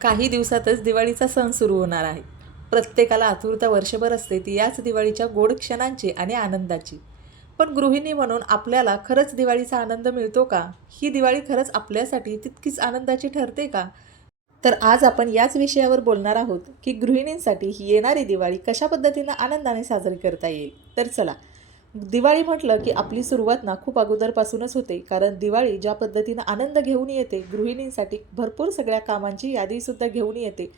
काही दिवसातच दिवाळीचा सण सुरू होणार आहे. प्रत्येकाला आतुरता वर्षभर असते ती याच दिवाळीच्या गोड क्षणांची आणि आनंदाची. पण गृहिणी म्हणून आपल्याला खरंच दिवाळीचा आनंद मिळतो का? ही दिवाळी खरंच आपल्यासाठी तितकीच आनंदाची ठरते का? तर आज आपण याच विषयावर बोलणार आहोत की गृहिणींसाठी ही येणारी दिवाळी कशा पद्धतीनं आनंदाने साजरी करता येईल. तर चला, दिवाळी म्हटलं की आपली सुरुवात ना खूप अगोदरपासूनच होते, कारण दिवाळी ज्या पद्धतीनं आनंद घेऊन येते गृहिणींसाठी भरपूर सगळ्या कामांची यादीसुद्धा घेऊन येते.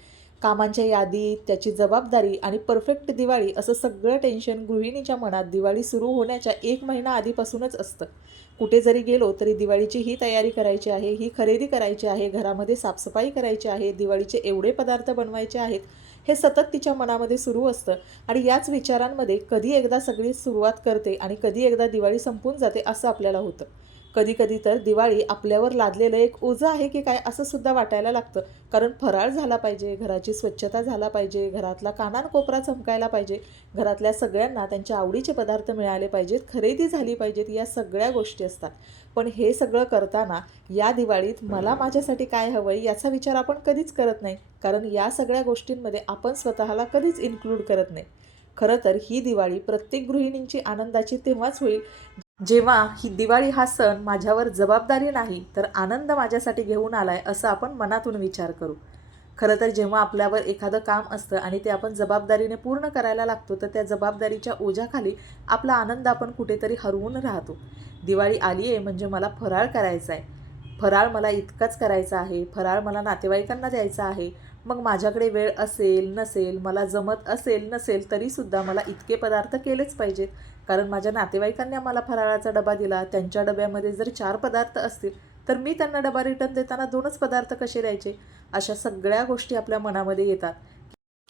कामांच्या यादी, त्याची जबाबदारी आणि परफेक्ट दिवाळी असं सगळं टेन्शन गृहिणीच्या मनात दिवाळी सुरू होण्याच्या 1 महिना आधीपासूनच असतं. कुठे जरी गेलो तरी दिवाळीची ही तयारी करायची आहे, ही खरेदी करायची आहे, घरामध्ये साफसफाई करायची आहे, दिवाळीचे एवढे पदार्थ बनवायचे आहेत, हे सतत तिच्या मनामध्ये सुरू असतं. आणि याच विचारांमध्ये कधी एकदा सगळी सुरुवात करते आणि कधी एकदा दिवाळी संपून जाते असं आपल्याला होतं. कधी-कधी तर दिवाळी आपल्यावर लादलेलं एक ओझं आहे की काय असं सुद्धा वाटायला लागतं. कारण फराळ झाला पाहिजे, घराची स्वच्छता झाला पाहिजे, घरातला कानाकोपरा चमकायला पाहिजे, घरातल्या सगळ्यांना त्यांच्या आवडीचे पदार्थ मिळाले पाहिजेत, खरेदी झाली पाहिजेत, या सगळ्या गोष्टी असतात. पण हे सगळं करताना या दिवाळीत मला माझ्यासाठी काय हवं आहे याचा विचार आपण कधीच करत नाही. कारण या सगळ्या गोष्टींमध्ये आपण स्वतःला कधीच इन्क्लूड करत नाही. खरं तर ही दिवाळी प्रत्येक गृहिणींची आनंदाची तेव्हाच होईल जेव्हा ही दिवाळी हा सण माझ्यावर जबाबदारी नाही तर आनंद माझ्यासाठी घेऊन आलाय असं आपण मनातून विचार करू. खरं तर जेव्हा आपल्यावर एखादं काम असतं आणि ते आपण जबाबदारीने पूर्ण करायला लागतो तर त्या जबाबदारीच्या ओझ्याखाली आपला आनंद आपण कुठेतरी हरवून राहतो. दिवाळी आली आहे म्हणजे मला फराळ करायचा आहे, फराळ मला इतकाच करायचा आहे, फराळ मला नातेवाईकांना द्यायचा आहे. मग माझ्याकडे वेळ असेल नसेल, मला जमत असेल नसेल तरीसुद्धा मला इतके पदार्थ केलेच पाहिजेत. कारण माझ्या नातेवाईकांनी मला फराळाचा डबा दिला, त्यांच्या डब्यामध्ये जर 4 पदार्थ असतील तर मी त्यांना डबा रिटर्न देताना 2च पदार्थ कसे द्यायचे? अशा सगळ्या गोष्टी आपल्या मनामध्ये येतात.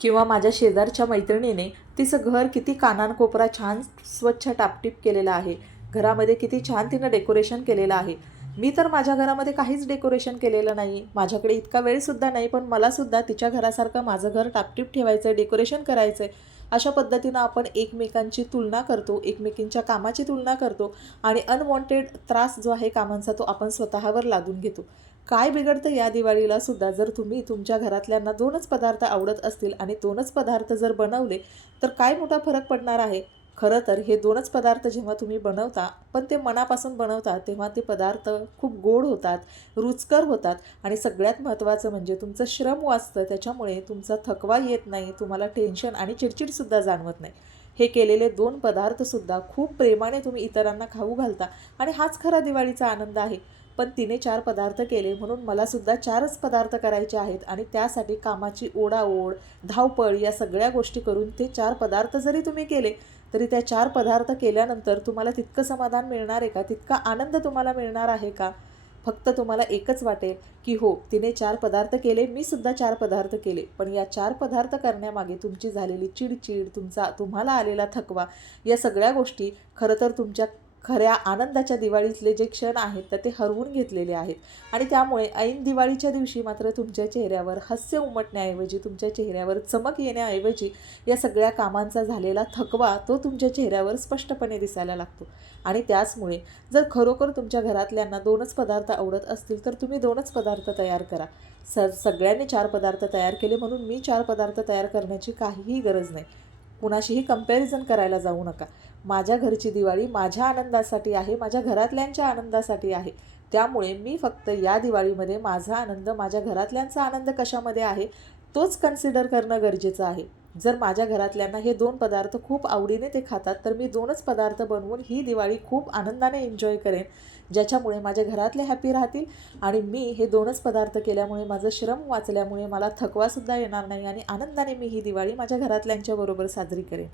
किंवा माझ्या शेजारच्या मैत्रिणीने तिचं घर किती कानाकोपरा छान स्वच्छ टापटीप केलेलं आहे, घरामध्ये किती छान तिनं डेकोरेशन केलेलं आहे. मी तर माझ्या घरामध्ये काहीच डेकोरेशन केलेलं नाही, माझ्याकडे इतका वेळसुद्धा नाही, पण मलासुद्धा तिच्या घरासारखं माझं घर टापटीप ठेवायचं आहे, डेकोरेशन करायचं आहे. अशा पद्धतीनं आपण एकमेकांची तुलना करतो, एकमेकींच्या कामाची तुलना करतो आणि अनवॉन्टेड त्रास जो आहे कामांचा तो आपण स्वतःवर लादून घेतो. काय बिघडतं या दिवाळीला सुद्धा जर तुम्ही तुमच्या घरातल्यांना 2च पदार्थ आवडत असतील आणि 2च पदार्थ जर बनवले तर काय मोठा फरक पडणार आहे? खरं तर हे 2च पदार्थ जेव्हा तुम्ही बनवता, पण ते मनापासून बनवता, तेव्हा ते पदार्थ खूप गोड होतात, रुचकर होतात आणि सगळ्यात महत्त्वाचं म्हणजे तुमचं श्रम वाचतं. त्याच्यामुळे तुमचा थकवा येत नाही, तुम्हाला टेन्शन आणि चिडचिडसुद्धा जाणवत नाही. हे केलेले 2 पदार्थसुद्धा खूप प्रेमाने तुम्ही इतरांना खाऊ घालता आणि हाच खरा दिवाळीचा आनंद आहे. पण तिने 4 पदार्थ केले म्हणून मलासुद्धा 4च पदार्थ करायचे आहेत आणि त्यासाठी कामाची ओढाओढ, धावपळ या सगळ्या गोष्टी करून ते 4 पदार्थ जरी तुम्ही केले, तरी त्या 4 पदार्थ केल्यानंतर तुम्हाला तितकं समाधान मिळणार आहे का? तितका आनंद तुम्हाला मिळणार आहे का? फक्त तुम्हाला एकच वाटेल की हो, तिने 4 पदार्थ केले, मी सुद्धा 4 पदार्थ केले. पण या 4 पदार्थ करण्यामागे तुमची झालेली चिडचिड, तुम्हाला आलेला थकवा, या सगळ्या गोष्टी खरं तर तुमच्या खऱ्या आनंदाच्या दिवाळीतले जे क्षण आहेत तर ते हरवून घेतलेले आहेत. आणि त्यामुळे ऐन दिवाळीच्या दिवशी मात्र तुमच्या चेहऱ्यावर हास्य उमटण्याऐवजी, तुमच्या चेहऱ्यावर चमक येण्याऐवजी या सगळ्या कामांचा झालेला थकवा तो तुमच्या चेहऱ्यावर स्पष्टपणे दिसायला लागतो. आणि त्याचमुळे जर खरोखर तुमच्या घरातल्यांना 2च पदार्थ आवडत असतील तर तुम्ही 2च पदार्थ तयार करा. सगळ्यांनी 4 पदार्थ तयार केले म्हणून मी 4 पदार्थ तयार करण्याची काहीही गरज नाही. कुणाशीही कंपॅरिझन करायला जाऊ नका. माझ्या घरची दिवाळी माझ्या आनंदासाठी आहे, माझ्या घरातल्यांच्या आनंदासाठी आहे. त्यामुळे मी फक्त या दिवाळीमध्ये माझा आनंद, माझ्या घरातल्यांचा आनंद कशामध्ये आहे तोच कन्सिडर करणं गरजेचं आहे. जर माझ्या घरातल्यांना हे 2 पदार्थ खूप आवडीने ते खातात तर मी 2च पदार्थ बनवून ही दिवाळी खूप आनंदाने एन्जॉय करेन, ज्याच्यामुळे माझ्या घरातले हॅपी राहतील आणि मी हे 2च पदार्थ केल्यामुळे, माझं श्रम वाचल्यामुळे मला थकवासुद्धा येणार नाही आणि आनंदाने मी ही दिवाळी माझ्या घरातल्यांच्या बरोबर साजरी करेन.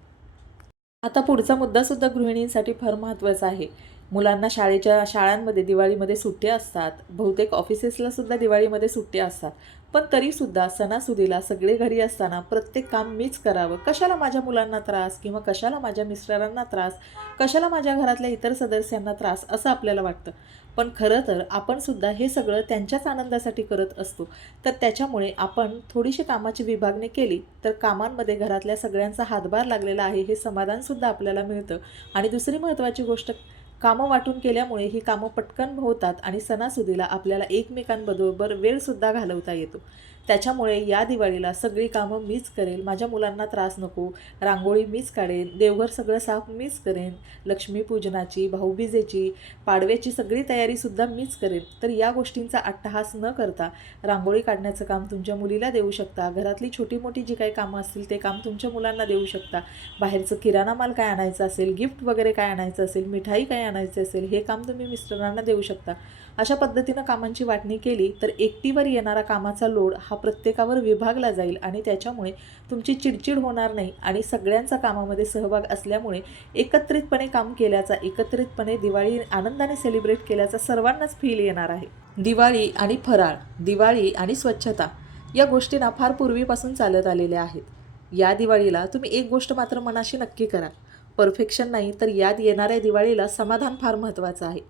आता पुढचा मुद्दासुद्धा गृहिणींसाठी फार महत्त्वाचा आहे. मुलांना शाळांमध्ये दिवाळीमध्ये सुट्ट्या असतात. बहुतेक ऑफिसेसलासुद्धा दिवाळीमध्ये सुट्ट्या असतात. पण तरीसुद्धा सणासुदीला सगळे घरी असताना प्रत्येक काम मीच करावं. कशाला माझ्या मुलांना त्रास किंवा कशाला माझ्या मिस्टरांना त्रास, कशाला माझ्या घरातल्या इतर सदस्यांना त्रास असं आपल्याला वाटतं. पण खरं तर आपणसुद्धा हे सगळं त्यांच्याच आनंदासाठी करत असतो. तर त्याच्यामुळे आपण थोडीशी कामाची विभागणी केली तर कामांमध्ये घरातल्या सगळ्यांचा हातभार लागलेला आहे हे समाधानसुद्धा आपल्याला मिळतं. आणि दुसरी महत्त्वाची गोष्ट, कामं वाटून केल्यामुळे ही कामं पटकन होतात आणि सणासुदीला आपल्याला एकमेकांबरोबर वेळसुद्धा घालवता येतो. त्याच्यामुळे या दिवाळीला सगळी कामं मीच करेल, माझ्या मुलांना त्रास नको, रांगोळी मीच काढेन, देवघर सगळं साफ मीच करेन, लक्ष्मीपूजनाची, भाऊबीजेची, पाडव्याची सगळी तयारीसुद्धा मीच करेन. तर या गोष्टींचा अट्टहास न करता रांगोळी काढण्याचं काम तुमच्या मुलीला देऊ शकता, घरातली छोटी मोठी जी काही कामं असतील ते काम तुमच्या मुलांना देऊ शकता, बाहेरचं किराणा माल काय आणायचं असेल, गिफ्ट वगैरे काय आणायचं असेल, मिठाई काय आणायचं असेल, हे काम तुम्ही मिस्टरांना देऊ शकता. अशा पद्धतीनं कामांची वाटणी केली तर एकटीवर येणारा कामाचा लोड हा प्रत्येकावर विभागला जाईल आणि त्याच्यामुळे तुमची चिडचिड होणार नाही आणि सगळ्यांचा कामामध्ये सहभाग असल्यामुळे एकत्रितपणे काम केल्याचा, एकत्रितपणे दिवाळी आनंदाने सेलिब्रेट केल्याचा सर्वांनाच फील येणार आहे. दिवाळी आणि फराळ, दिवाळी आणि स्वच्छता या गोष्टींना फार पूर्वीपासून चालत आलेल्या आहेत. या दिवाळीला तुम्ही एक गोष्ट मात्र मनाशी नक्की करा, परफेक्शन नाही तर यात येणाऱ्या दिवाळीला समाधान फार महत्त्वाचं आहे.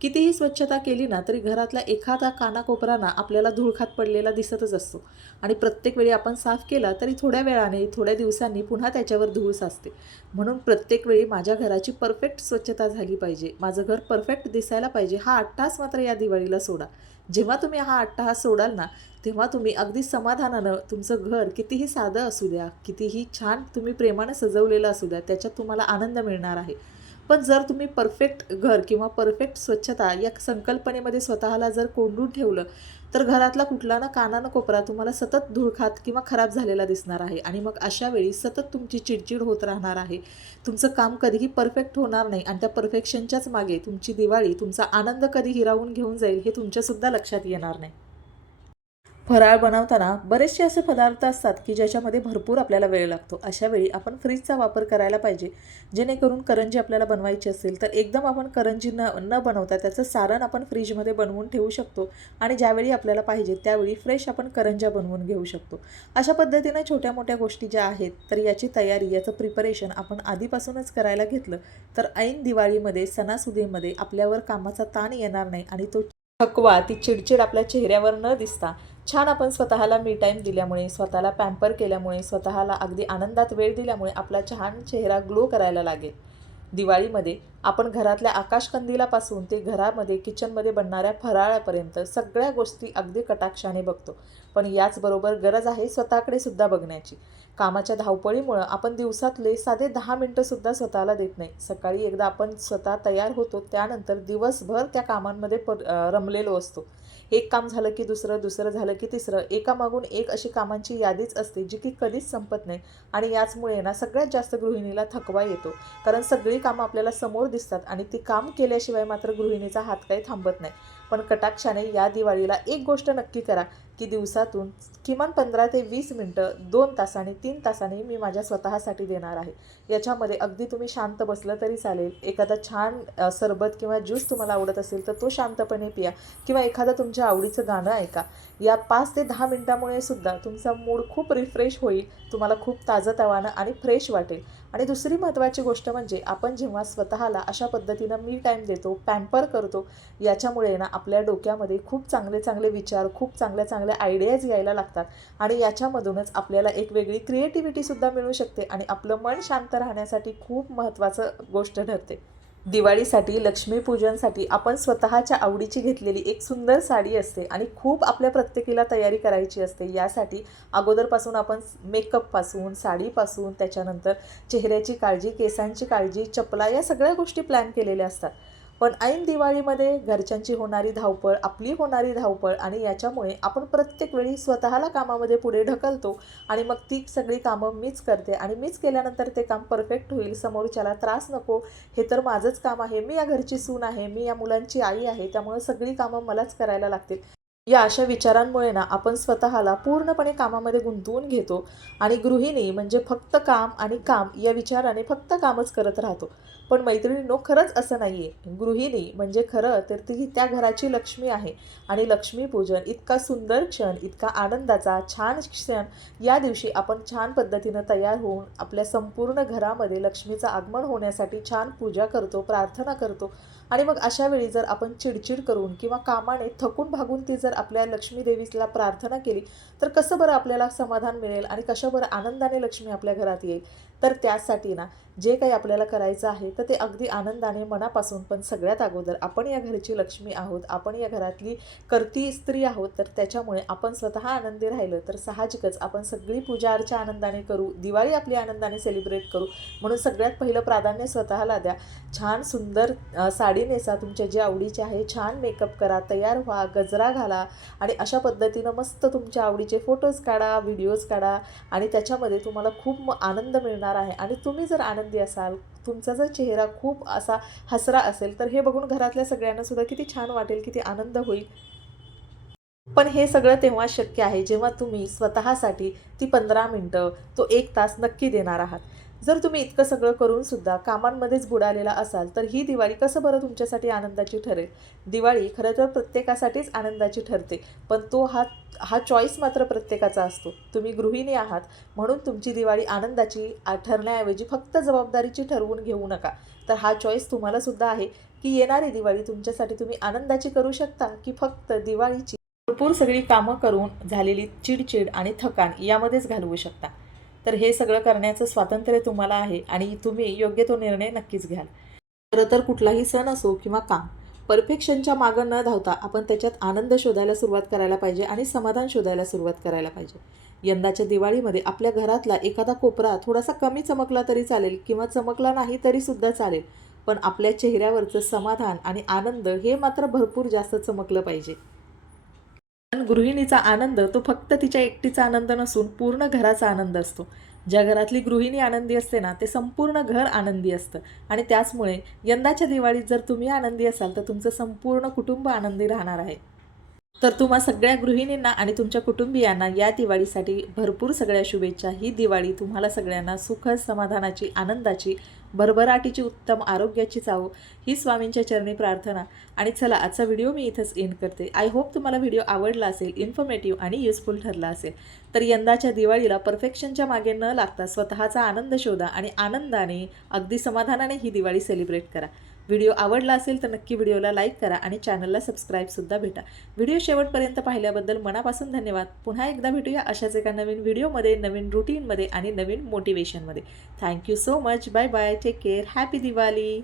कितीही स्वच्छता केली ना तरी घरातला एखादा कानाकोपरा आपल्याला धूळखात पडलेला दिसतच असतो आणि प्रत्येक वेळी आपण साफ केला तरी थोड्या वेळाने, थोड्या दिवसांनी पुन्हा त्याच्यावर धूळ साचते. म्हणून प्रत्येक वेळी माझ्या घराची परफेक्ट स्वच्छता झाली पाहिजे, माझं घर परफेक्ट दिसायला पाहिजे, हा अट्टहास मात्र या दिवाळीला सोडा. जेव्हा तुम्ही हा अट्टहास सोडाल ना तेव्हा तुम्ही अगदी समाधानानं तुमचं घर कितीही साधं असू द्या, कितीही छान तुम्ही प्रेमानं सजवलेलं असू द्या, त्याच्यात तुम्हाला आनंद मिळणार आहे. पण जर तुम्ही परफेक्ट घर किंवा परफेक्ट स्वच्छता या संकल्पनेमध्ये स्वतःला जर कोंडून ठेवलं तर घरातला कुठला ना कानानं कोपरा तुम्हाला सतत धूळखात किंवा खराब झालेला दिसणार आहे आणि मग अशा वेळी सतत तुमची चिडचिड होत राहणार आहे. तुमचं काम कधीही परफेक्ट होणार नाही आणि त्या परफेक्शनच्याच मागे तुमची दिवाळी, तुमचा आनंद कधी हिरावून घेऊन जाईल हे तुमच्यासुद्धा लक्षात येणार नाही. फराळ बनवताना बरेचसे असे पदार्थ असतात की ज्याच्यामध्ये भरपूर आपल्याला वेळ लागतो. अशा वेळी आपण फ्रीजचा वापर करायला पाहिजे, जेणेकरून करंजी आपल्याला बनवायची असेल तर एकदम आपण करंजी न बनवता त्याचं सारण आपण फ्रीजमध्ये बनवून ठेवू शकतो आणि ज्यावेळी आपल्याला पाहिजे त्यावेळी फ्रेश आपण करंज्या बनवून घेऊ शकतो. अशा पद्धतीने छोट्या मोठ्या गोष्टी ज्या आहेत तर याची तयारी, याचं प्रिपरेशन आपण आधीपासूनच करायला घेतलं तर ऐन दिवाळीमध्ये, सणासुदीमध्ये आपल्यावर कामाचा ताण येणार नाही आणि तो थकवा, ती चिडचिड आपल्या चेहऱ्यावर न दिसता छान आपण स्वतःला मी टाईम दिल्यामुळे, स्वतःला पॅम्पर केल्यामुळे, स्वतःला अगदी आनंदात वेळ दिल्यामुळे आपला छान चेहरा ग्लो करायला लागेल. दिवाळीमध्ये आपण घरातल्या आकाशकंदिलापासून ते घरामध्ये किचनमध्ये बनणाऱ्या फराळापर्यंत सगळ्या गोष्टी अगदी कटाक्षाने बघतो. पण याचबरोबर गरज आहे स्वतःकडे सुद्धा बघण्याची. कामाच्या धावपळीमुळं आपण दिवसातले साधे 10 मिनटंसुद्धा स्वतःला देत नाही. सकाळी एकदा आपण स्वतः तयार होतो, त्यानंतर दिवसभर त्या कामांमध्ये रमलेलो असतो. एक काम झालं की दुसरं, दुसरं झालं की तिसरं, एकामागून एक अशी कामांची यादीच असते जी की कधीच संपत नाही आणि याचमुळे ना सगळ्यात जास्त गृहिणीला थकवा येतो. कारण सगळी कामं आपल्याला समोर दिसतात आणि ती काम केल्याशिवाय मात्र गृहिणीचा हात काही थांबत नाही. पण कटाक्षाने या दिवाळीला एक गोष्ट नक्की करा की दिवसातून किमान 15 ते 20 मिनटं 2 तासांनी 3 तासांनी मी माझ्या स्वतःसाठी देणार आहे. याच्यामध्ये अगदी तुम्ही शांत बसलं तरी चालेल, एखादा छान सरबत किंवा ज्यूस तुम्हाला आवडत असेल तर तो शांतपणे पिया किंवा एखादं तुमच्या आवडीचं गाणं ऐका. या 5 ते 10 मिनटामुळे सुद्धा तुमचा मूड खूप रिफ्रेश होईल, तुम्हाला खूप ताजंतवानं आणि फ्रेश वाटेल. आणि दुसरी महत्त्वाची गोष्ट म्हणजे आपण जेव्हा स्वतःला अशा पद्धतीनं मी टाईम देतो, पॅम्पर करतो, याच्यामुळे ना आपल्या डोक्यामध्ये खूप चांगले चांगले विचार, खूप चांगल्या चांगल्या आयडियाज यायला लागतात आणि याच्यामधूनच आपल्याला एक वेगळी क्रिएटिव्हिटीसुद्धा मिळू शकते आणि आपलं मन शांत राहण्यासाठी खूप महत्त्वाचं गोष्ट ठरते. दिवाळीसाठी, लक्ष्मीपूजनसाठी आपण स्वतःच्या आवडीची घेतलेली एक सुंदर साडी असते आणि खूप आपल्या प्रत्येकीला तयारी करायची असते. यासाठी अगोदरपासून आपण मेकअपपासून, साडीपासून, त्याच्यानंतर चेहऱ्याची काळजी, केसांची काळजी, चपला या सगळ्या गोष्टी प्लॅन केलेल्या असतात. पण ऐन दिवाळीमध्ये घरच्यांची होणारी धावपळ, आपली होणारी धावपळ आणि याच्यामुळे आपण प्रत्येक वेळी स्वतःला कामामध्ये पुढे ढकलतो आणि मग ती सगळी कामं मीच करते आणि मीच केल्यानंतर ते काम परफेक्ट होईल, समोरच्याला त्रास नको, हे तर माझंच काम आहे, मी या घरची सून आहे, मी या मुलांची आई आहे, त्यामुळे सगळी कामं मलाच करायला लागतील. या अशा विचारांमुळे ना आपण स्वतःला पूर्णपणे कामामध्ये गुंतवून घेतो आणि गृहिणी म्हणजे फक्त काम आणि काम या विचाराने फक्त कामच करत राहतो. पण मैत्रिणींनो, खरंच असं नाही आहे. गृहिणी म्हणजे खरं तर ती त्या घराची लक्ष्मी आहे आणि लक्ष्मीपूजन इतका सुंदर क्षण, इतका आनंदाचा छान क्षण, या दिवशी आपण छान पद्धतीनं तयार होऊन आपल्या संपूर्ण घरामध्ये लक्ष्मीचं आगमन होण्यासाठी छान पूजा करतो, प्रार्थना करतो आणि मग अशा वेळी जर आपण चिडचिड करून किंवा कामाने थकून भागून ती जर आपल्या लक्ष्मी देवीला प्रार्थना केली तर कसं बरं आपल्याला समाधान मिळेल आणि कशा बरं आनंदाने लक्ष्मी आपल्या घरात येईल. तर त्यासाठी ना जे काही आपल्याला करायचं आहे तर ते अगदी आनंदाने मनापासून, पण सगळ्यात अगोदर आपण या घरची लक्ष्मी आहोत, आपण या घरातली कर्ती स्त्री आहोत, तर त्याच्यामुळे आपण स्वतः आनंदी राहिलं तर साहजिकच आपण सगळी पूजा अर्चा आनंदाने करू, दिवाळी आपली आनंदाने सेलिब्रेट करू. म्हणून सगळ्यात पहिलं प्राधान्य स्वतःला द्या. छान सुंदर साडी नेसा, तुमच्या जे आवडीचे आहे, छान मेकअप करा, तयार व्हा, गजरा घाला आणि अशा पद्धतीनं मस्त तुमच्या आवडीचे फोटोज काढा, व्हिडिओज काढा आणि त्याच्यामध्ये तुम्हाला खूप आनंद मिळणार आहे. आणि तुम्ही जर आनंदी असाल, तुमचा जर चेहरा खूप असा हसरा असेल, तर हे बघून घरातल्या सगळ्यांना सुद्धा किती छान वाटेल, किती आनंद होईल. पण हे सगळं तेव्हा शक्य आहे जेव्हा तुम्ही स्वतःसाठी ती 15 मिनटं, तो 1 तास नक्की देणार आहात. जर तुम्ही इतकं सगळं करूनसुद्धा कामांमध्येच बुडालेला असाल, तर ही दिवाळी कसं बरं तुमच्यासाठी आनंदाची ठरेल? दिवाळी खरं तर प्रत्येकासाठीच आनंदाची ठरते, पण तो हा हा चॉईस मात्र प्रत्येकाचा असतो. तुम्ही गृहिणी आहात म्हणून तुमची दिवाळी आनंदाची ठरण्याऐवजी फक्त जबाबदारीची ठरवून घेऊ नका. तर हा चॉईस तुम्हालासुद्धा आहे की येणारी दिवाळी तुमच्यासाठी तुम्ही आनंदाची करू शकता की फक्त दिवाळीची भरपूर सगळी कामं करून झालेली चिडचिड आणि थकान यामध्येच घालवू शकता. तर हे सगळं करण्याचं स्वातंत्र्य तुम्हाला आहे आणि तुम्ही योग्य तो निर्णय नक्कीच घ्याल. खरं तर कुठलाही सण असो किंवा काम, परफेक्शनच्या मागं न धावता आपण त्याच्यात आनंद शोधायला सुरुवात करायला पाहिजे आणि समाधान शोधायला सुरुवात करायला पाहिजे. यंदाच्या दिवाळीमध्ये आपल्या घरातला एखादा कोपरा थोडासा कमी चमकला तरी चालेल किंवा चमकला नाही तरीसुद्धा चालेल, पण आपल्या चेहऱ्यावरचं समाधान आणि आनंद हे मात्र भरपूर जास्त चमकलं पाहिजे. पण गृहिणीचा आनंद तो फक्त तिच्या एकटीचा आनंद नसून पूर्ण घराचा आनंद असतो. ज्या घरातली गृहिणी आनंदी असते ना, ते संपूर्ण घर आनंदी असतं आणि त्याचमुळे यंदाच्या दिवाळीत जर तुम्ही आनंदी असाल तर तुमचं संपूर्ण कुटुंब आनंदी राहणार आहे. तर तुम्हा सगळ्या गृहिणींना आणि तुमच्या कुटुंबियांना या दिवाळीसाठी भरपूर सगळ्या शुभेच्छा. ही दिवाळी तुम्हाला सगळ्यांना सुख, समाधानाची, आनंदाची, भरभराटीची, उत्तम आरोग्याची जावो ही स्वामींच्या चरणी प्रार्थना. आणि चला आजचा व्हिडिओ मी इथंच एंड करते. आय होप तुम्हाला व्हिडिओ आवडला असेल, इन्फॉर्मेटिव्ह आणि युजफुल ठरला असेल. तर यंदाच्या दिवाळीला परफेक्शनच्या मागे न लागता स्वतःचा आनंद शोधा आणि आनंदाने, अगदी समाधानाने ही दिवाळी सेलिब्रेट करा. व्हिडिओ आवडला असेल तर नक्की व्हिडिओला लाईक करा आणि चॅनलला सबस्क्राईबसुद्धा भेटा. व्हिडिओ शेवटपर्यंत पाहिल्याबद्दल मनापासून धन्यवाद. पुन्हा एकदा भेटूया अशाच एका नवीन व्हिडिओमध्ये, नवीन रुटीनमध्ये आणि नवीन मोटिवेशनमध्ये. Thank you so much. Bye bye. Take care. Happy Diwali.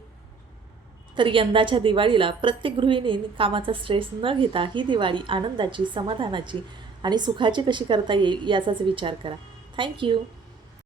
तर यंदाच्या दिवाळीला प्रत्येक गृहिणीने कामाचा स्ट्रेस न घेता ही दिवाळी आनंदाची, समाधानाची आणि सुखाची कशी करता येईल याचाच विचार करा. थँक्यू.